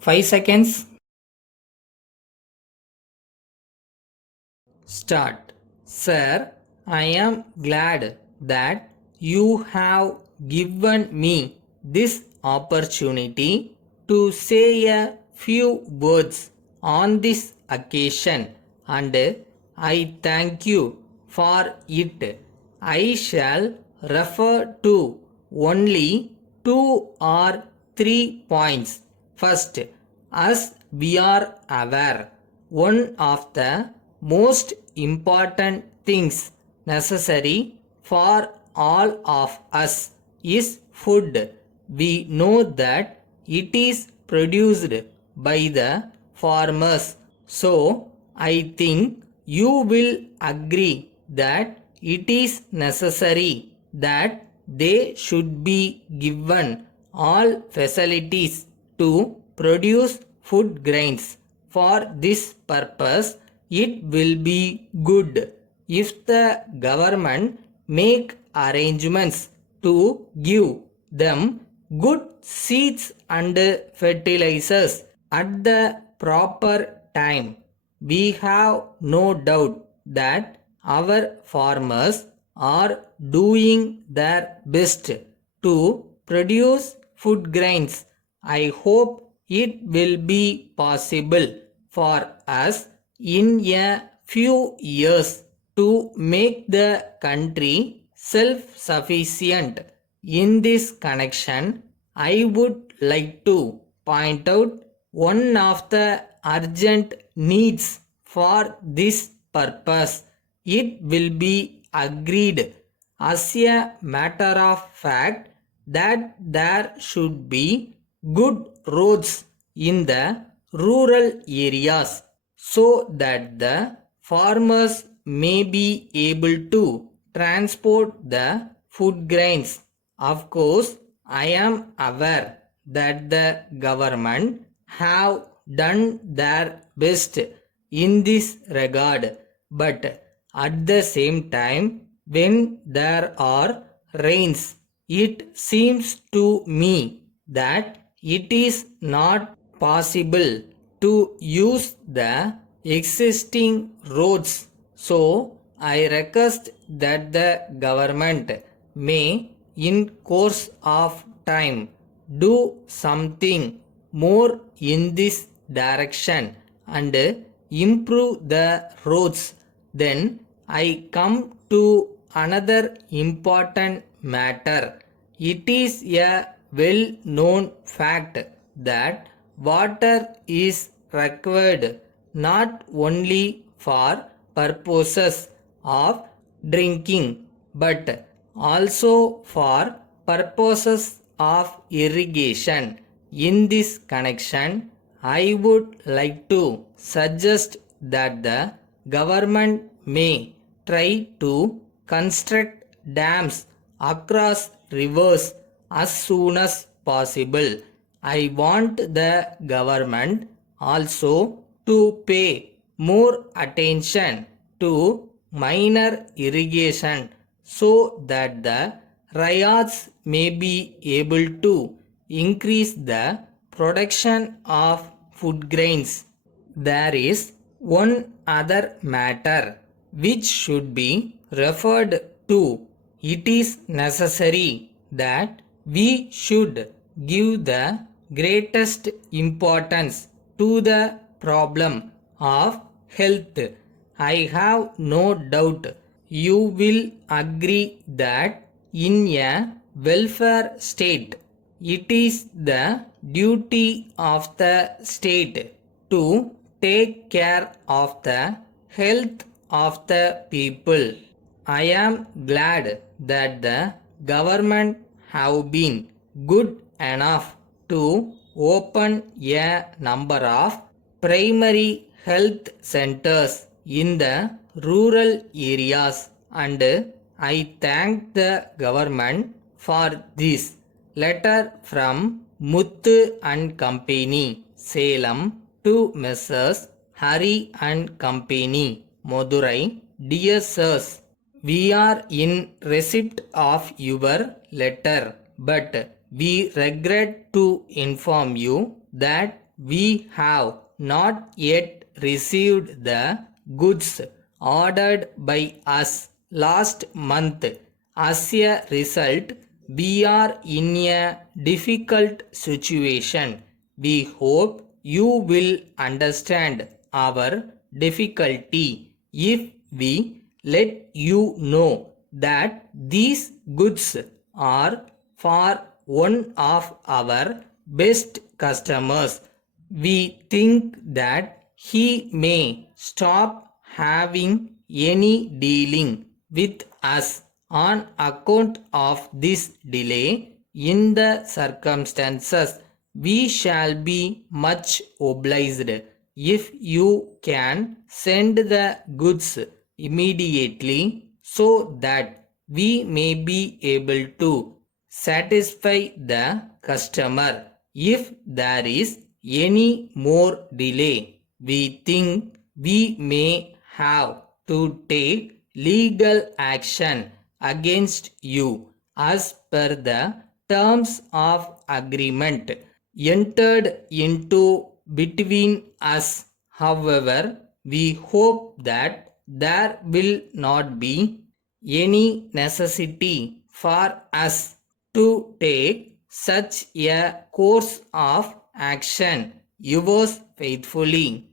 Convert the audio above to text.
5 seconds. Start. Sir, I am glad that you have given me this opportunity to say a few words on this occasion and I thank you for it. I shall refer to only 2 or 3 points. First, as we are aware, one of the most important things necessary for all of us is food. We know that it is produced by the farmers. So, I think you will agree that it is necessary that they should be given all facilities to produce food grains. For this purpose, it will be good if the government make arrangements to give them good seeds and fertilizers at the proper time. We have no doubt that our farmers are doing their best to produce food grains. I hope it will be possible for us in a few years to make the country self-sufficient. In this connection, I would like to point out one of the urgent needs for this purpose. It will be agreed as a matter of fact that there should be good roads in the rural areas so that the farmers may be able to transport the food grains. Of course, I am aware that the government have done their best in this regard, but at the same time, when there are rains, it seems to me that it is not possible to use the existing roads. So, I request that the government may, in course of time, do something more in this direction and improve the roads. Then I come to another important matter. It is a well known fact that water is required not only for purposes of drinking but also for purposes of irrigation. In this connection, I would like to suggest that the government may try to construct dams across rivers as soon as possible. I want the government also to pay more attention to minor irrigation so that the ryots may be able to increase the production of food grains. There is one other matter which should be referred to. It is necessary that we should give the greatest importance to the problem of health. I have no doubt you will agree that in a welfare state, it is the duty of the state to take care of the health of the people. I am glad that the government have been good enough to open a number of primary health centers in the rural areas and I thank the government for this. Letter from Muthu and Company, Salem to Messrs. Hari and Company, Madurai. Dear Sirs, we are in receipt of your letter, but we regret to inform you that we have not yet received the goods ordered by us last month. As a result, we are in a difficult situation. We hope you will understand our difficulty if we let you know that these goods are for one of our best customers. We think that he may stop having any dealing with us on account of this delay. In the circumstances, we shall be much obliged if you can send the goods immediately so that we may be able to satisfy the customer. If there is any more delay, we think we may have to take legal action against you as per the terms of agreement entered into between us. However, we hope that there will not be any necessity for us to take such a course of action. Yours faithfully,